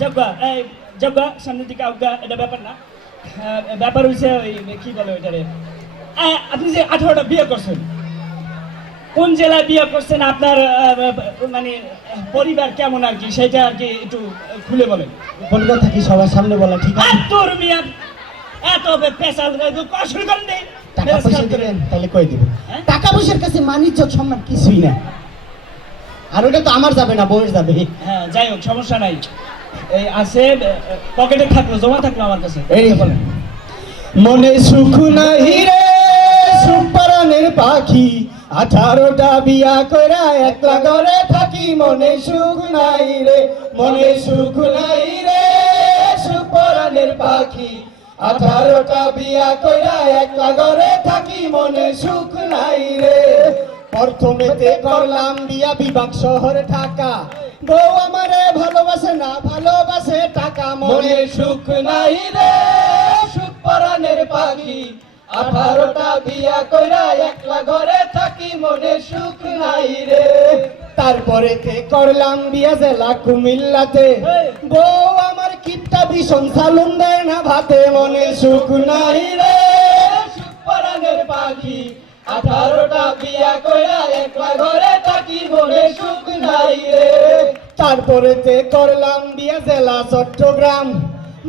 যজ্ঞা এই যজ্ঞা সামনের দিকে আজ্ঞা, এটা ব্যাপার না। ব্যাপার হচ্ছে ওই কি বলে ওইটারে, আপনি যে 18টা বিয়ে করছেন, কোন জেলায় বিয়ে করছেন, আপনার মানে পরিবার কেমন আর কি, সেটা আর কি একটু খুলে বলেন। পরিবার থাকি সবার সামনে বলা ঠিক আছে। তোর মিয়া এত পেশাল শুরু করেন নেই। টাকা পয়সা দিবেন তাহলে কই দিব? হ্যাঁ? টাকা পয়সার কাছে মানিজ্য সম্মান কিছুই না। আর ওটা তো আমার যাবে না, বউয়ের যাবে। হ্যাঁ যাই হোক, সমস্যা নাই। এই আছে পকেটে থাকলো, জমা থাকলো আমার কাছে। এই বলেন। মনে সুখ নাই রে সুপরানের পাখি, 18টা বিয়া কইরা একলা ঘরে থাকি। মনে সুখ নাই রে, মনে সুখ নাই রে সুপরানের পাখি, 18টা বিয়া কইরা একলা ঘরে থাকি। মনে সুখ নাই রে। প্রথমেতে করলাম বিয়া বিভাগ শহর ঢাকা, বউ আমারে ভালোবাসে না, ভালোবাসে টাকা। মনে সুখ নাই রে সুখ পরানের পাখি, 18টা বিয়া কইরা একলা ঘরে থাকি। মনে সুখ নাই রে। তারপরেতে করলাম বিয়া জেলা কুমিল্লাতে, বউ আমার কিপটা ভীষণ সালুন দেয় না ভাতে। মনে সুখ নাই রে সুখ পরানের পাখি, 18টা বিয়া কইরা একলা ঘরে থাকি। মনে সুখ নাই রে। তারপরেতে করলাম বিয়া জেলা চট্টগ্রাম,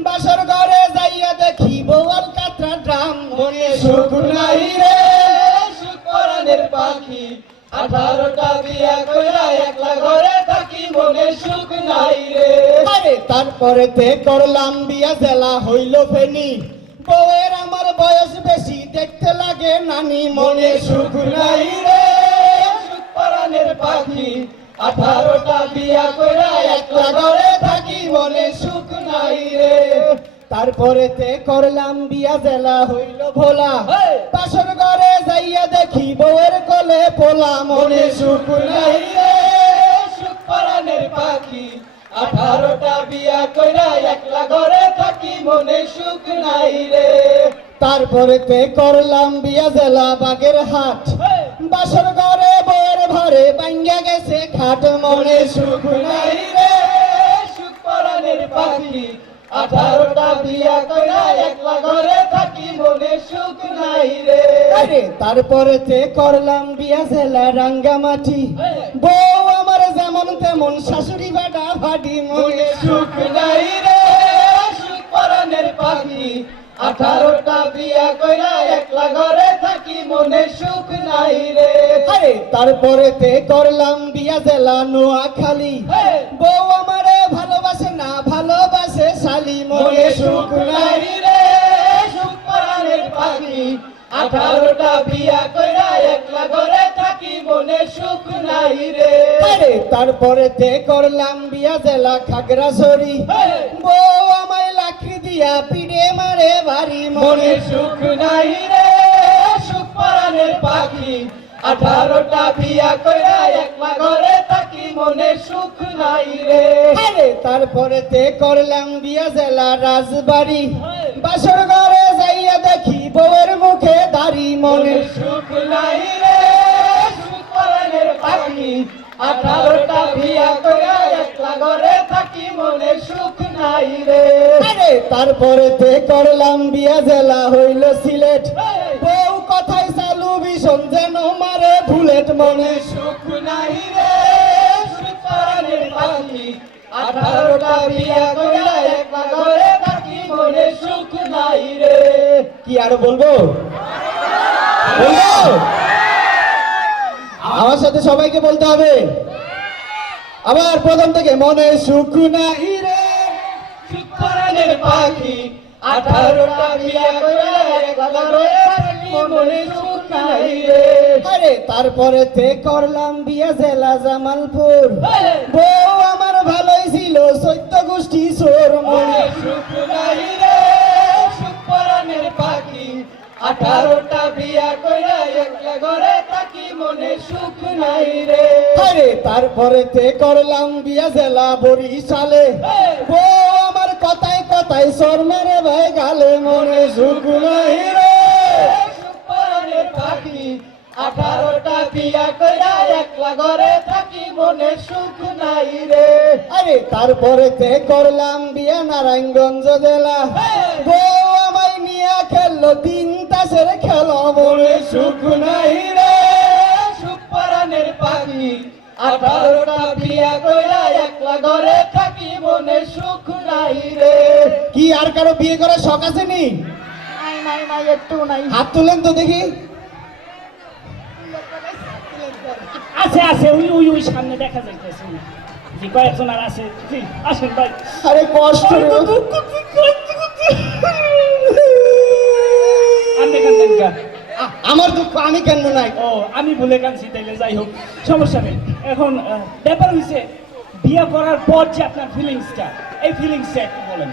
বাসর ঘরে যাইয়া দেখি বউয়াল কাতরা ড্রাম। মনে সুখ নাই রে সুখ পরানের পাখি, 18টা বিয়া কইরা একলা ঘরে থাকি। মনে সুখ নাই রে। আরে তারপরেতে করলাম বিয়া জেলা হইল ফেনী, বউয়ের আমার বয়স বেশি, দেখতে লাগে নানি। মনে সুখ নাই রে সুখ পরানের পাখি, 18টা বিয়া কইরা একলা ঘরে থাকি। মনে সুখ নাই রে। তারপরেতে করলাম বিয়া জেলা হইল ভোলা, বাসর ঘরে যাইয়া দেখি বউয়ের কোলে পোলা। মনে সুখ নাই রে সুখ পরানের পাখি, 18টা বিয়া কইরা একলা ঘরে থাকি। মনে সুখ নাই রে। তারপরেতে করলাম বিয়া জেলা বাগেরহাট, বাসর ঘরে বউয়ের ঘরে ভাঙ্গা গেছে খাট। মনে সুখ নাই রে সুখ পরানের পাখি, 18টা বিয়া কইরা একলা ঘরে থাকি। মনে সুখ নাই রে। তারপরেতে করলাম বিয়া জেলা রাঙ্গামাটি, বউ আমার যেমন তেমন, শাশুড়ি বাটা ভাটি। মনে সুখ নাই রে সুখ পরানের পাখি, 18টা বিয়া কইরা একলা ঘরে থাকি। মনে সুখ নাই রে। তারপরেতে করলাম বিয়া জেলা নোয়াখালী, বউ আমারে ভালোবাসে না, ভালোবাসে শালি। মনে সুখ নাই রে সুখ পরানের পাখি, 18টা বিয়া কইরা একলা ঘরে থাকি। মনে সুখ নাই রে। তারপরেতে করলাম বিয়া জেলা খাগড়াছড়ি, বউ আমায় লাকড়ি দিয়া পিড়ে মারে বাড়ি। মনে সুখ নাই রে সুখ পরানের পাখি, 18টা বিয়া কইরা একলা ঘরে থাকি। মনে সুখ নাই রে। তারপরেতে করলাম বিয়া জেলা রাজবাড়ি, বাসর ঘরে যাইয়া দেখি বউয়ের মুখে দাড়ি। মনে সুখ নাই রে সুখ পরানের পাখি, 18টা বিয়া কইরা একলা ঘরে থাকি। মনে সুখ নাই রে। তারপরেতে করলাম বিয়া জেলা হইল সিলেট, বউ কথায় চালু ভীষণ যেন মারে বুলেট। মনে সুখ নাই রে সুখ পরানের পাখি, 18টা বিয়া কইরা একলা ঘরে থাকি। মনে সুখ নাই রে। কি আর বলবো? আমার সাথে সবাইকে বলতে হবে আবার প্রথম থেকে। মনে সুখ নাই রে সুখ পরানের পাখি, 18টা বিয়া কইরা একলা ঘরে থাকি। মনে সুখ নাই রে। তারপরেতে করলাম বিয়া জেলা জামালপুর, বউ আমার ভালোই ছিল, 14 গোষ্ঠী চোর। মনে সুখ নাই রে সুখ পরানের পাখি, 18টা বিয়া কইরা একলা ঘরে থাকি। মনে সুখ নাই রে। তারপরেতে করলাম বিয়া জেলা বরিশালে, বউ আমার কথায় কথায় চোর মেরে ভাই গালে। মনে সুখ নাই রে সুখ পরানের পাখি, 18টা বিয়া কইরা একলা ঘরে থাকি। মনে সুখ নাই রে। আরে তারপরে তে করলাম বিয়ে নারায়ণগঞ্জ জেলা, বউ আমায় নিয়ে খেললো 3 তাসের খেলা, মনে সুখ নাই রে সুখ পরাণের পাখি, 18টা বিয়া কইরা একলা ঘরে থাকি, মনে সুখ নাই রে। কি আর কারো বিয়ে করার শখ আছে নি? নাই নাই একটু নাই। হাত তুলেন তো দেখি। আছে আছে, ওই ওই ওই সামনে দেখা যাইতেছে যে কয়েকজন আর আছে। জি, আসেন ভাই। আরে কষ্ট রে। আপনি কান্দেন কেন? আমার দুঃখ আমি কেন নাই? ও, আমি ভুলে কানছি, তাইলে যাই হোক, সমস্যা নেই। এখন ব্যাপার হইছে বিয়ে করার পর যে আপনার ফিলিংসটা, এই ফিলিংসটা একটু বলেন।